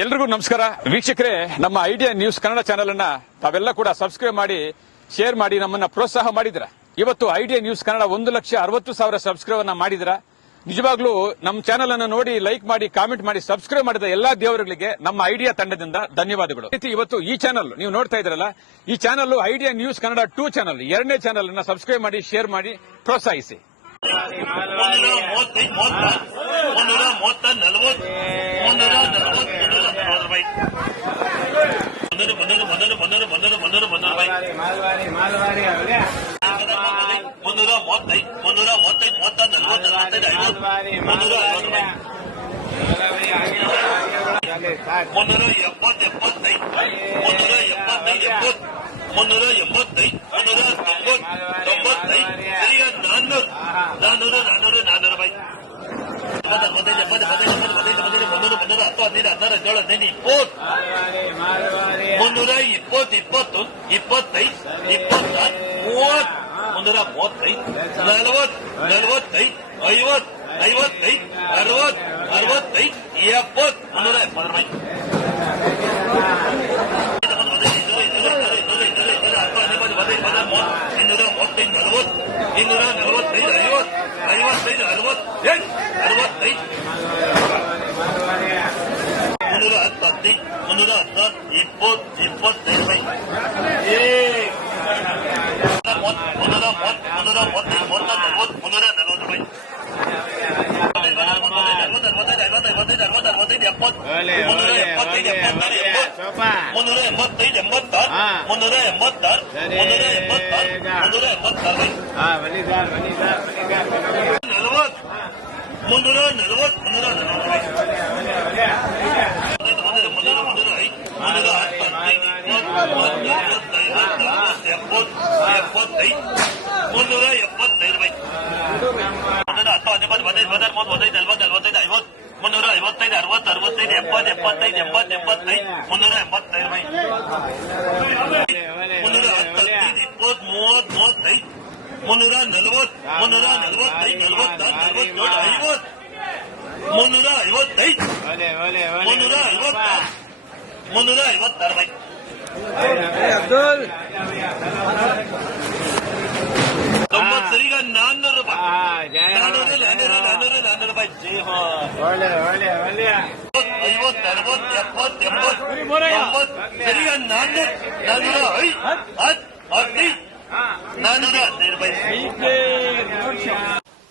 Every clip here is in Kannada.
ಎಲ್ರಿಗೂ ನಮಸ್ಕಾರ ವೀಕ್ಷಕರೇ, ನಮ್ಮ ಐಡಿಯಾ ನ್ಯೂಸ್ ಕನ್ನಡ ಚಾನೆಲ್ ಅನ್ನ ತಾವೆಲ್ಲ ಕೂಡ ಸಬ್ಸ್ಕ್ರೈಬ್ ಮಾಡಿ ಶೇರ್ ಮಾಡಿ ನಮ್ಮನ್ನ ಪ್ರೋತ್ಸಾಹ ಮಾಡಿದ್ರ. ಇವತ್ತು ಐಡಿಯಾ ನ್ಯೂಸ್ ಕನ್ನಡ 1,60,000 ಸಬ್ಸ್ಕ್ರೈಬ್ ಅನ್ನ ಮಾಡಿದ್ರ. ನಿಜವಾಗ್ಲೂ ನಮ್ಮ ಚಾನೆಲ್ ಅನ್ನು ನೋಡಿ ಲೈಕ್ ಮಾಡಿ ಕಾಮೆಂಟ್ ಮಾಡಿ ಸಬ್ಸ್ಕ್ರೈಬ್ ಮಾಡಿದ ಎಲ್ಲಾ ದೇವರುಗಳಿಗೆ ನಮ್ಮ ಐಡಿಯಾ ತಂಡದಿಂದ ಧನ್ಯವಾದಗಳು. ಇವತ್ತು ಈ ಚಾನೆಲ್ ನೀವು ನೋಡ್ತಾ ಇದ್ರಲ್ಲ, ಈ channel idea news Kannada 2 channel, 2ನೇ ಚಾನೆಲ್ ಅನ್ನ ಸಬ್ಸ್ಕ್ರೈಬ್ ಮಾಡಿ ಶೇರ್ ಮಾಡಿ ಪ್ರೋತ್ಸಾಹಿಸಿ.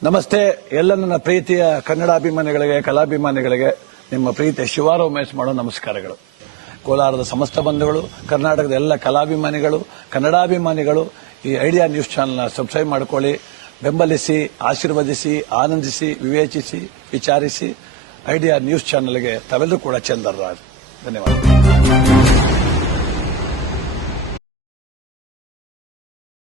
ನಮಸ್ತೆ ಎಲ್ಲ ನನ್ನ ಪ್ರೀತಿಯ ಕನ್ನಡಾಭಿಮಾನಿಗಳಿಗೆ, ಕಲಾಭಿಮಾನಿಗಳಿಗೆ ನಿಮ್ಮ ಪ್ರೀತಿಯ ಶಿವಾರ ಉಮೇಶ್ ಮಾಡೋ ನಮಸ್ಕಾರಗಳು. ಕೋಲಾರದ ಸಮಸ್ತ ಬಂಧುಗಳು, ಕರ್ನಾಟಕದ ಎಲ್ಲ ಕಲಾಭಿಮಾನಿಗಳು, ಕನ್ನಡಾಭಿಮಾನಿಗಳು ಈ ಐಡಿಯಾ ನ್ಯೂಸ್ ಚಾನೆಲ್ನ ಸಬ್ಸ್ಕ್ರೈಬ್ ಮಾಡಿಕೊಳ್ಳಿ, ಬೆಂಬಲಿಸಿ, ಆಶೀರ್ವದಿಸಿ, ಆನಂದಿಸಿ, ವಿವೇಚಿಸಿ, ವಿಚಾರಿಸಿ. ಐಡಿಯಾ ನ್ಯೂಸ್ ಚಾನೆಲ್ಗೆ ತಾವೆಲ್ಲರೂ ಕೂಡ ಚಂದರ್ರಾಜ್. ಧನ್ಯವಾದ.